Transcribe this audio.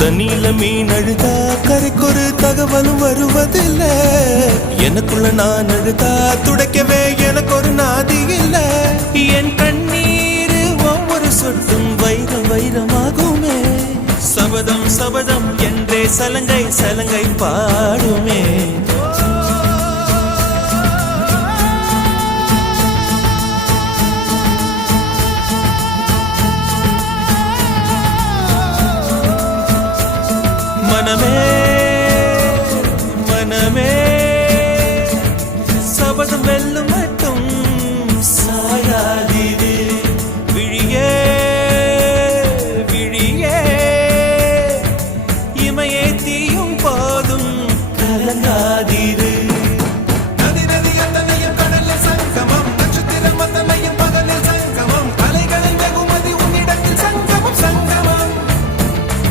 தண்ணியில மீன் அழுதா கரைக்கொரு தகவலும் வருவதில்ல. எனக்குள்ள நான் அழுதா துடைக்கவே எனக்கு ஒரு நாதி இல்ல. என் கண்ணீர் ஒவ்வொரு சொட்டும் வைரம் வைரமாகுமே. சபதம் சபதம் என்றே சலங்கை சலங்கை பாடுமே. மனமே